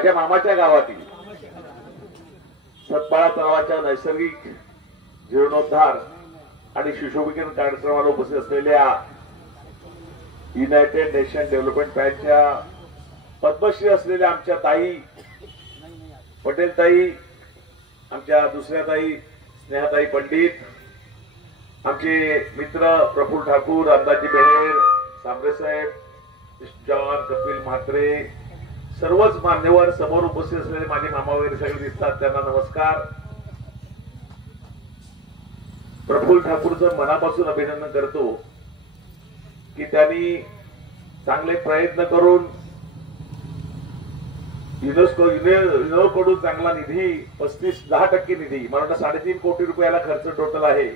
माझ्या मामाच्या गावातील सतबाळा तलावाच्या नैसर्गिक जीर्णोद्धार आणि सुशोभीकरण कार्यक्रमाला उपस्थित असलेल्या युनायटेड नेशन डेव्हलपमेंट बँकच्या पद्मश्री असलेल्या आमच्या ताई पटेल ताई, आमच्या दुसऱ्या ताई स्नेहाताई पंडित, आमचे मित्र प्रफुल्ल ठाकूर, अंदाजी बेहेर, सांबरे साहेब, जॉन, कपिल म्हात्रे, सर्वच मान्यवर समोर उपस्थित असलेले माझे मामा वगैरे सगळे दिसतात, त्यांना नमस्कार. प्रफुल्ल ठाकूरचं मनापासून अभिनंदन करतो की त्यांनी चांगले प्रयत्न करून युनेस्कोकडून चांगला निधी 10% निधी, मला वाटतं 3.5 कोटी रुपयाला खर्च टोटल आहे.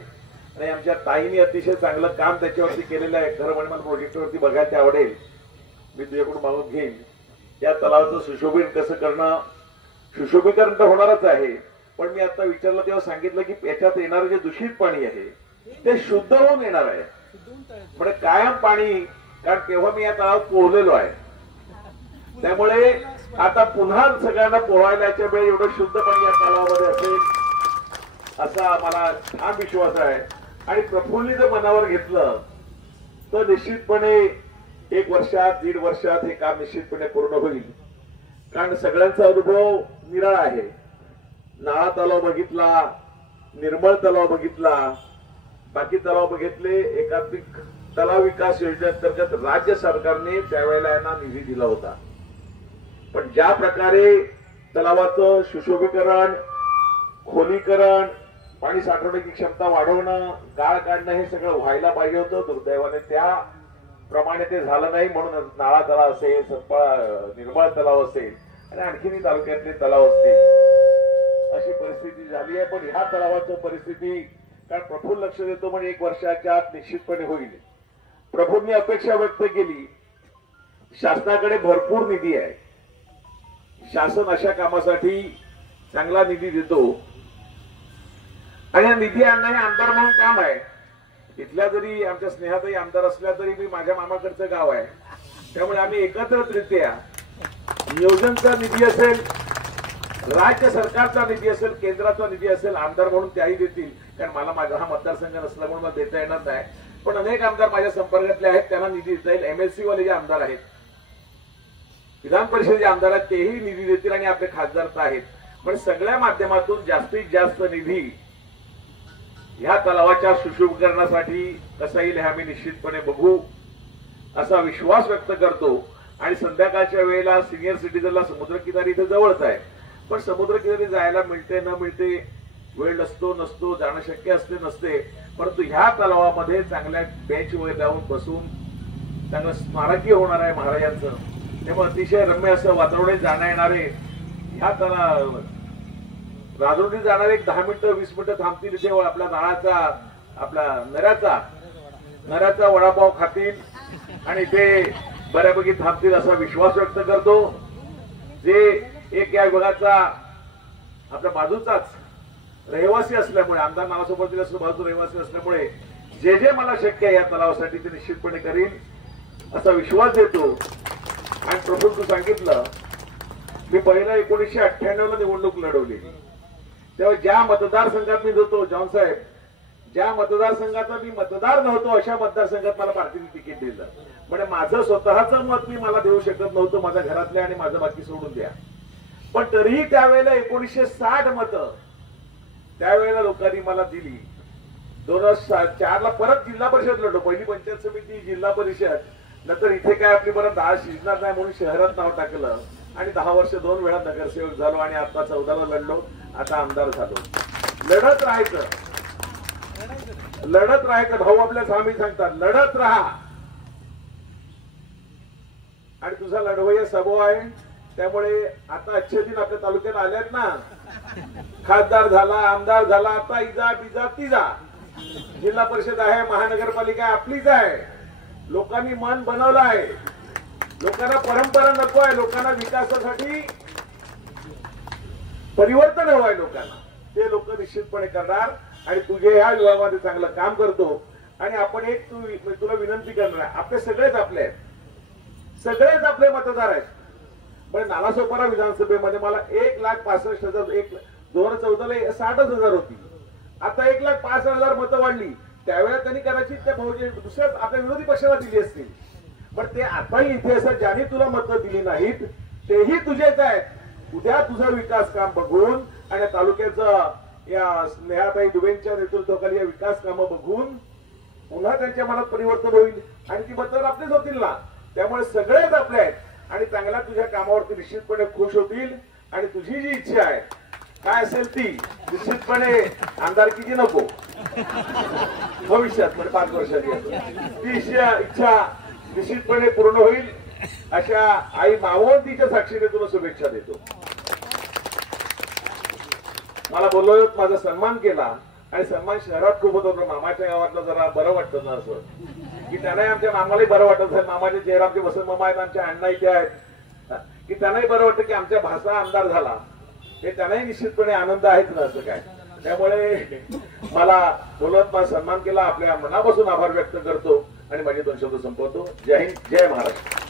आणि आमच्या ताईंनी अतिशय चांगलं काम त्याच्यावरती केलेलं आहे. खरं म्हणजे मला प्रोजेक्टवरती बघायला आवडेल, मी तुझ्याकडून मागून घेईन. या तलावाचं सुशोभीकरण कसं करणं, सुशोभीकरण तर होणारच आहे, पण मी आता विचारलं तेव्हा सांगितलं की याच्यात येणारं जे दूषित पाणी आहे ते शुद्ध होऊन येणार आहे, म्हणजे कायम पाणी. कारण तेव्हा मी या तलावात पोहलेलो आहे, त्यामुळे आता पुन्हा सगळ्यांना पोहायला याच्या वेळी एवढं शुद्ध पाणी या तलावामध्ये असेल असा मला ठाम विश्वास आहे. आणि प्रफुल्लने जर मनावर घेतलं तर निश्चितपणे 1 वर्षात 1.5 वर्षात हे काम निश्चितपणे पूर्ण होईल. कारण सगळ्यांचा अनुभव निराळा आहे. नाळा तलाव बघितला, निर्मळ तलाव बघितला, बाकी तलाव बघितले. एकात्मिक तलाव विकास योजनेअंतर्गत राज्य सरकारने त्यावेळेला यांना निधी दिला होता, पण ज्या प्रकारे तलावाचं सुशोभीकरण, खोलीकरण, पाणी साठवण्याची क्षमता वाढवणं, गाळ काढणं हे सगळं व्हायला पाहिजे होतं. दुर्दैवाने त्याप्रमाणे ते झालं नाही. म्हणून नाळा तलाव असेल, सतपाळा निर्मळ तलाव असेल आणि आणखीनही तालुक्यातले तलाव असतील अशी परिस्थिती झाली आहे. पण ह्या तलावाचं परिस्थिती, कारण प्रफुल्ल लक्ष देतो म्हणजे 1 वर्षाच्या आत निश्चितपणे होईल. प्रफुल्लने अपेक्षा व्यक्त केली, शासनाकडे भरपूर निधी आहे, शासन अशा कामासाठी चांगला निधी देतो आणि हा निधी आणणं हे आमदार म्हणून काम आहे. इथल्या जरी आमच्या स्नेहाताई आमदार असल्या तरी मी माझ्या मामाकडचं गाव आहे, त्यामुळे आम्ही एकत्रितरित्या नियोजनचा निधी असेल, राज्य सरकारचा निधी असेल, केंद्राचा निधी असेल, आमदार म्हणून त्याही देतील. कारण मला माझा हा मतदारसंघ नसल्यामुळे मला देता येणार नाही, पण अनेक आमदार माझ्या संपर्कातले आहेत, त्यांना निधी देता येईल. MLC वाले जे आमदार आहेत, विधान परिषदेचे आमदार आहेत, तेही निधी देतील आणि आपले खासदार तर आहेत. पण सगळ्या माध्यमातून जास्तीत जास्त निधी ह्या तलावाच्या सुशोभीकरणासाठी कसा येईल हे आम्ही निश्चितपणे बघू असा विश्वास व्यक्त करतो. आणि संध्याकाळच्या वेळेला सिनियर सिटीजनला समुद्रकिनारी इथे जवळच आहे, पण समुद्रकिनारी जायला मिळते न मिळते, वेळ नसतो, जाणं शक्य असते नसते, परंतु ह्या तलावामध्ये चांगल्या बेंच वगैरे लावून बसून चांगलं स्मारकीय होणार आहे महाराजांचं. त्यामुळे अतिशय रम्य असं वातावरण जाणं येणारे ह्या तलाव राजवटी जाणारे 10 मिनिटं 20 मिनिटं थांबतील इथे, आपल्या नाळाचा आपला नऱ्याचा वडापाव खातील आणि इथे बऱ्यापैकी थांबतील असा विश्वास व्यक्त करतो. जे एक या विभागाचा आपल्या बाजूचाच रहिवासी असल्यामुळे, आमदार नावासोबत दिलं असं बाजू रहिवासी असल्यामुळे जे मला शक्य आहे या तलावासाठी ते निश्चितपणे करीन असा विश्वास देतो. आणि प्रफुल्ल तू सांगितलं, मी पहिला 1998 ला निवडणूक लढवली, तेव्हा ज्या मतदारसंघात मी होतो, जॉन साहेब, ज्या मतदारसंघाचा मी मतदार नव्हतो अशा मतदारसंघात मला पार्टीने तिकीट दिलं. म्हणजे माझं स्वतःचं मत मी मला देऊ शकत नव्हतं, माझ्या घरातले आणि माझं बाकी सोडून द्या. पण तरीही त्यावेळेला 1960 मतं त्यावेळेला लोकांनी मला दिली. 2004 ला परत जिल्हा परिषद लढलो, पहिली पंचायत समिती, जिल्हा परिषद, नंतर इथे काय आपली परत डाळ शिजणार नाही म्हणून शहरात नाव टाकलं आणि 10 वर्ष 2 वेळा नगरसेवक झालो आणि आता 14ला लढलो, आता आमदार झालो. लढत राहायचं भाऊ, आपल्या स्वामी सांगतात लढत राहा. आणि तुझा लढवय्या स्वभाव आहे, त्यामुळे आता अच्छे दिन आपल्या तालुक्यात आल्यात ना, खासदार झाला, आमदार झाला, आता इजा बिजा तिजा, जिल्हा परिषद आहे, महानगरपालिका आपलीच आहे. लोकांनी मन बनवलं आहे, लोकांना परंपरा नको आहे, लोकांना विकासासाठी परिवर्तन हवं आहे लोकांना, ते लोक निश्चितपणे करणार. आणि तुझे ह्या विभागामध्ये चांगलं काम करतो आणि आपण एक तुला विनंती करणार आहे, आपले सगळेच आपले मतदार आहेत. पण नालासोपारा विधानसभेमध्ये मला 1,65,000 2014 ला 60,000 होती. आता 1,05,000 मतं वाढली. त्यावेळेला त्यांनी कदाचित त्या दुसऱ्या आपल्या विरोधी पक्षाला दिली असतील. पण ते आताही इथे असं ज्यांनी तुला मतं दिली नाहीत तेही तुझेच आहेत. उद्या तुझं विकास काम बघून आणि तालुक्याचं या स्नेहाताई दुबेंच्या नेतृत्वाखाली या विकास कामं बघून पुन्हा त्यांच्या मनात परिवर्तन होईल आणि ती मतं आपलीच होतील ना. त्यामुळे सगळेच आपले आहेत आणि चांगल्या तुझ्या कामावरती निश्चितपणे खुश होतील. आणि तुझी जी इच्छा आहे काय असेल ती निश्चितपणे आमदारकीची नको भविष्यात म्हणजे 5 वर्षाची ती इच्छा निश्चितपणे पूर्ण होईल अशा आई मावळतीच्या साक्षीने तुला शुभेच्छा देतो. मला बोललो माझा सन्मान केला आणि सन्मान शहरात खूप होत होता. मामाच्या गावातलं जरा बरं वाटतं ना असं की त्यांनाही आमच्या मामालाही बरं वाटत असेल. मामाचे चेहरा आमचे वसंत मामा आहेत, आमच्या अण्णा इथे आहेत की त्यांनाही बरं वाटतं की आमच्या भाषा आमदार झाला. हे त्यांनाही निश्चितपणे आनंद आहेच ना असं काय. त्यामुळे मला बोलत माझा सन्मान केला. आपल्या मनापासून आभार व्यक्त करतो आणि माझे 2 शब्द संपवतो. जय हिंद, जय महाराष्ट्र.